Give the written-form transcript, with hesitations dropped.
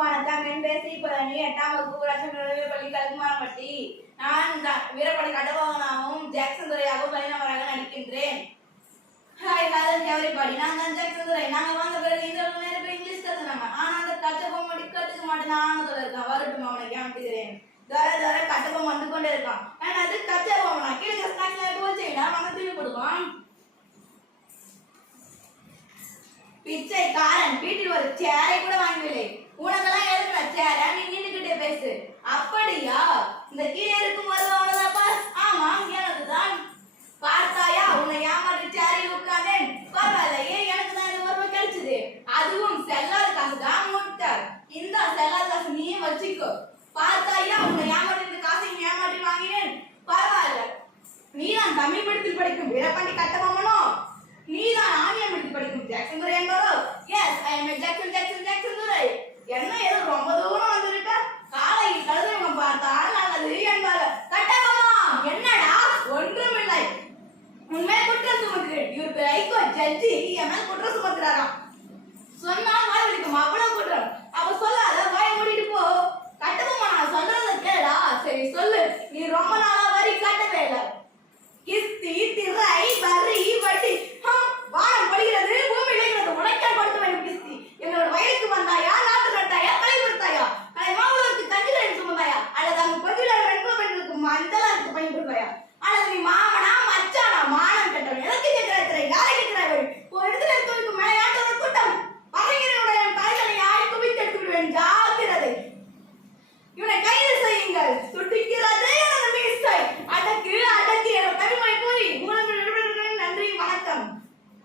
வணக்கம். என் பேர் ஸ்ரீபரணி. 8ஆம் வகுப்பு வீரப்பள்ளி கல்குமாரம்பட்டி. நான் வீரப்பள்ளி கட்டபொம்மனாகவும் ஜாக்சன் துரையாகவும் பரிணாமராக நடிக்கின்றேன். Hi hello everybody. நான் தான் ஜாக்சன் துரை. நாங்கள் வந்த பிறகு இந்த நிறைய பேர் இங்கிலீஷ் கற்றுனாங்க. ஆனால் அந்த கட்டபொம்மன் கற்றுக்க மாட்டேன். ஆனதோட இருக்கான். வரட்டும், அவனை காமிக்கிறேன். தர கட்டபொம்மன் வந்து கொண்டே இருக்கான். ஆனால் அது கட்டபொம்மனா கீழே ஸ்நாக்ஸ் போச்சுன்னா வந்து திரும்பி கொடுப்பான். பிச்சைக்காரன் வீட்டில் ஒரு சேரை கூட வாங்கவில்லை. உனக்கெல்லாம் எதுக்குற சேரை? நீ நின்றுகிட்டே பேசு. அப்படியா? இந்த கீழே இருக்கும் வருவானதாப்பா? ஆமாம், எனக்குதான். பார்த்தாயா, உன்னை ஏமாற்றி சேரில் உட்கார்ந்தேன். பரவாயில்லையே, எனக்கு தான் இந்த வருவம் கிடைச்சது. அதுவும் செல்லாத காசு தான். முட்டாள். இந்த செல்லாத காசு நீ வச்சுக்கோ.